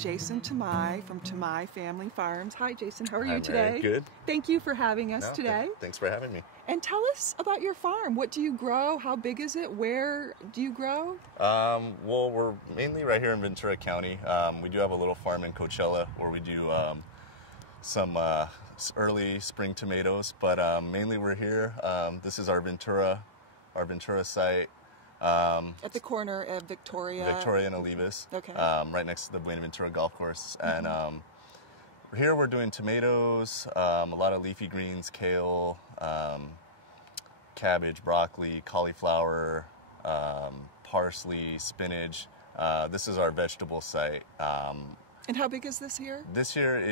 Jason Tamai from Tamai Family Farms. Hi, Jason. How are you Hi, today? Mary. Good. Thank you for having us today. Thanks for having me. And tell us about your farm. What do you grow? How big is it? Where do you grow? Well, we're mainly right here in Ventura County. We do have a little farm in Coachella where we do some early spring tomatoes, but mainly we're here. This is our Ventura site. At the corner of Victoria and Olivas. Okay. Right next to the Buenaventura Golf Course. And here we're doing tomatoes, a lot of leafy greens, kale, cabbage, broccoli, cauliflower, parsley, spinach. This is our vegetable site. And how big is this here? This here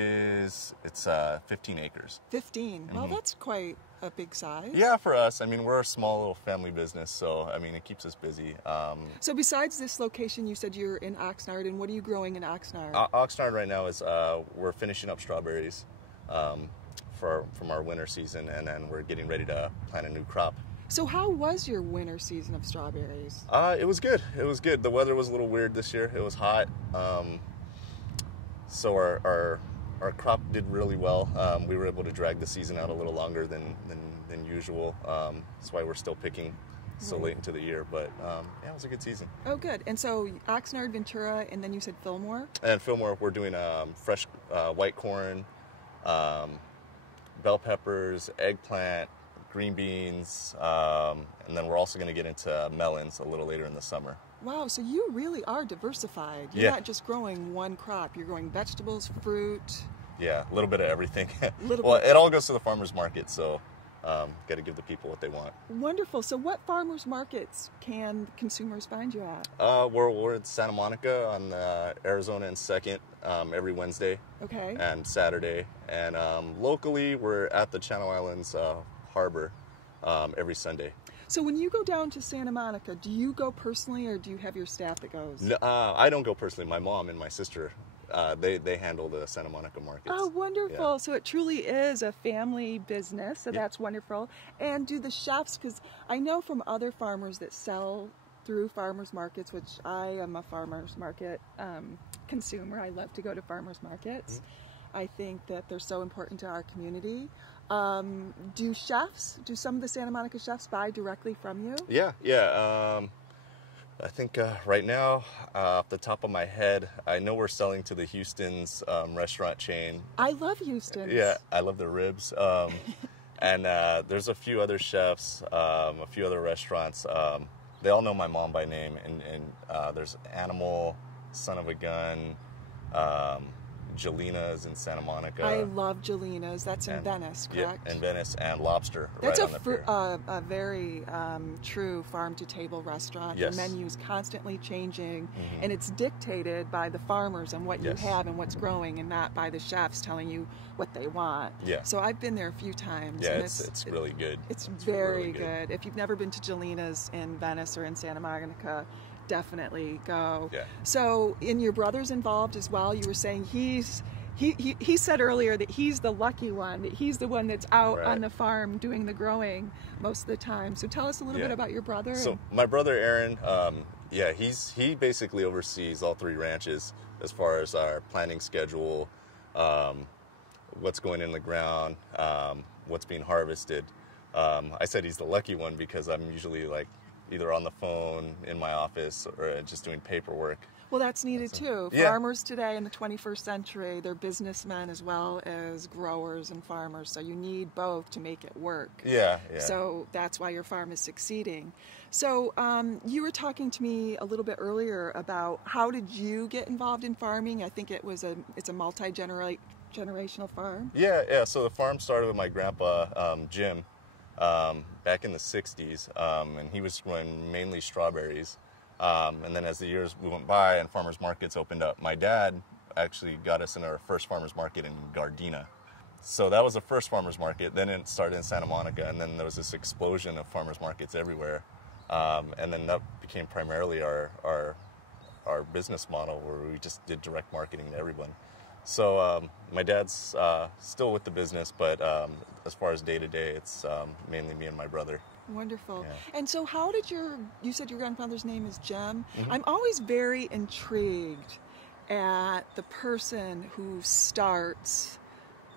it's 15 acres. 15. Well, that's quite a big size. Yeah, for us. I mean, we're a small little family business, so I mean, it keeps us busy. So besides this location, you said you're in Oxnard, and what are you growing in Oxnard? Oxnard right now is we're finishing up strawberries from our winter season, and then we're getting ready to plant a new crop. So how was your winter season of strawberries? It was good. It was good. The weather was a little weird this year. It was hot. So our crop did really well. We were able to drag the season out a little longer than usual. That's why we're still picking so late into the year. But yeah, it was a good season. Oh, good. And so Oxnard, Ventura, and then you said Fillmore? And Fillmore, we're doing fresh white corn, bell peppers, eggplant, green beans, and then we're also going to get into melons a little later in the summer. Wow, so you really are diversified. You're not just growing one crop. You're growing vegetables, fruit. Yeah, a little bit of everything. Well, it all goes to the farmer's market, so got to give the people what they want. Wonderful. So what farmers markets can consumers find you at? We're in Santa Monica on Arizona and 2nd every Wednesday and Saturday. And locally, we're at the Channel Islands Harbor every Sunday. So when you go down to Santa Monica, do you go personally or do you have your staff that goes? No, I don't go personally. My mom and my sister, they handle the Santa Monica markets. Oh, wonderful. Yeah. So it truly is a family business, so that's wonderful. And do the chefs, because I know from other farmers that sell through farmers markets, which I am a farmers market consumer. I love to go to farmers markets. I think that they're so important to our community. Do some of the Santa Monica chefs buy directly from you? Yeah. I think right now, off the top of my head, I know we're selling to the Houston's restaurant chain. I love Houston's. Yeah, I love their ribs. And there's a few other chefs, a few other restaurants. They all know my mom by name. And there's Animal, Son of a Gun, Jelina's in Santa Monica. I love Jelina's. That's in Venice, correct? Yeah, in Venice, and Lobster. That's right a very true farm-to-table restaurant. Yes. The menu's constantly changing, and it's dictated by the farmers and what you have and what's growing, and not by the chefs telling you what they want. Yeah. So I've been there a few times. Yeah, and it's really good. It's very good. If you've never been to Jelina's in Venice or in Santa Monica, definitely go. Yeah. So, in your brother's involved as well. You were saying he said earlier that he's the lucky one, that he's the one that's out on the farm doing the growing most of the time. So tell us a little bit about your brother. So my brother Aaron, he basically oversees all 3 ranches as far as our planting schedule, what's going in the ground, what's being harvested. I said he's the lucky one because I'm usually like either on the phone in my office or just doing paperwork. Well, that's needed too. Farmers today in the 21st century, they're businessmen as well as growers and farmers. So you need both to make it work. Yeah. So that's why your farm is succeeding. So you were talking to me a little bit earlier about how did you get involved in farming? I think it's a multi-generational farm. Yeah. So the farm started with my grandpa, Jim, back in the 60s, and he was growing mainly strawberries. And then as the years went by and farmers markets opened up, my dad actually got us in our first farmers market in Gardena. So that was the first farmers market. Then it started in Santa Monica, and then there was this explosion of farmers markets everywhere. And then that became primarily our business model, where we just did direct marketing to everyone. So my dad's still with the business, but as far as day-to-day, it's mainly me and my brother. Wonderful. Yeah. And so how did you said your grandfather's name is Jem. I'm always very intrigued at the person who starts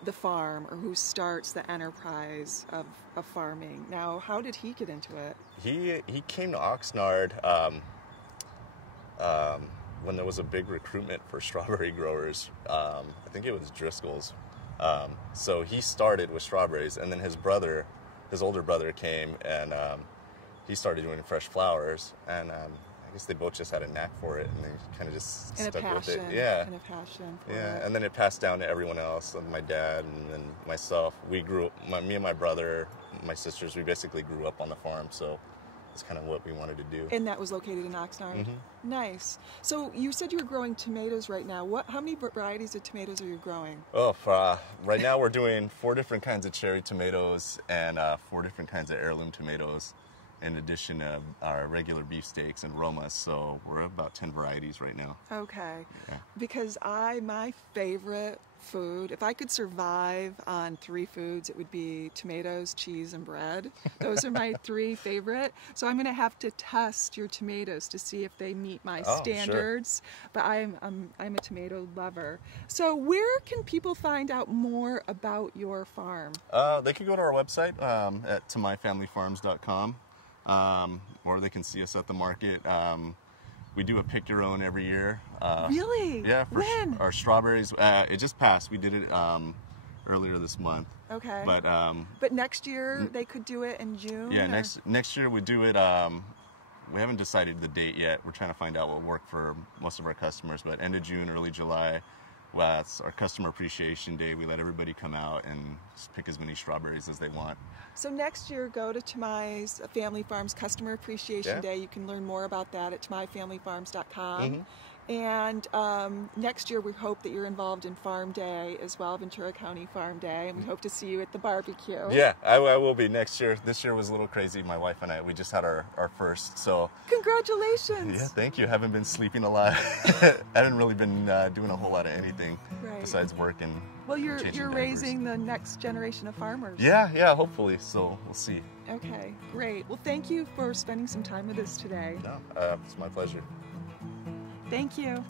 the farm or who starts the enterprise of farming. Now, how did he get into it? He came to Oxnard when there was a big recruitment for strawberry growers. I think it was Driscoll's. So he started with strawberries, and then his older brother came, and he started doing fresh flowers, and I guess they both just had a knack for it, and they kind of just stuck with it. Yeah. And a passion for Yeah, it. and then it passed down to everyone else, my dad and then myself. We grew up, me and my brother, my sisters, we basically grew up on the farm, so it's kind of what we wanted to do. And that was located in Oxnard? Mm-hmm. Nice. So you said you were growing tomatoes right now. How many varieties of tomatoes are you growing? Oh, right now we're doing 4 different kinds of cherry tomatoes and 4 different kinds of heirloom tomatoes, in addition to our regular beefsteaks and Romas, so we're about 10 varieties right now. Okay. Yeah. Because my favorite food, if I could survive on 3 foods, it would be tomatoes, cheese, and bread. Those are my 3 favorite. So I'm going to have to test your tomatoes to see if they meet my standards. Sure. But I'm a tomato lover. So where can people find out more about your farm? They can go to our website at tamaifamilyfarms.com. Or they can see us at the market. We do a pick your own every year. Really? Yeah. When? Our strawberries. It just passed. We did it earlier this month. Okay. But next year they could do it in June? Yeah, or? next year we do it. We haven't decided the date yet. We're trying to find out what will work for most of our customers. But end of June, early July. Well, it's our Customer Appreciation Day. We let everybody come out and just pick as many strawberries as they want. So next year, go to Tamai's Family Farms Customer Appreciation Day. You can learn more about that at tamaifamilyfarms.com. Mm-hmm. And next year, we hope that you're involved in Farm Day as well, Ventura County Farm Day, and we hope to see you at the barbecue. Yeah, I will be next year. This year was a little crazy. My wife and I, we just had our first, so... Congratulations! Yeah, thank you. Haven't been sleeping a lot. I haven't really been doing a whole lot of anything besides work and Well, you're raising the next generation of farmers. Yeah, hopefully. So we'll see. Okay, great. Well, thank you for spending some time with us today. No, it's my pleasure. Thank you.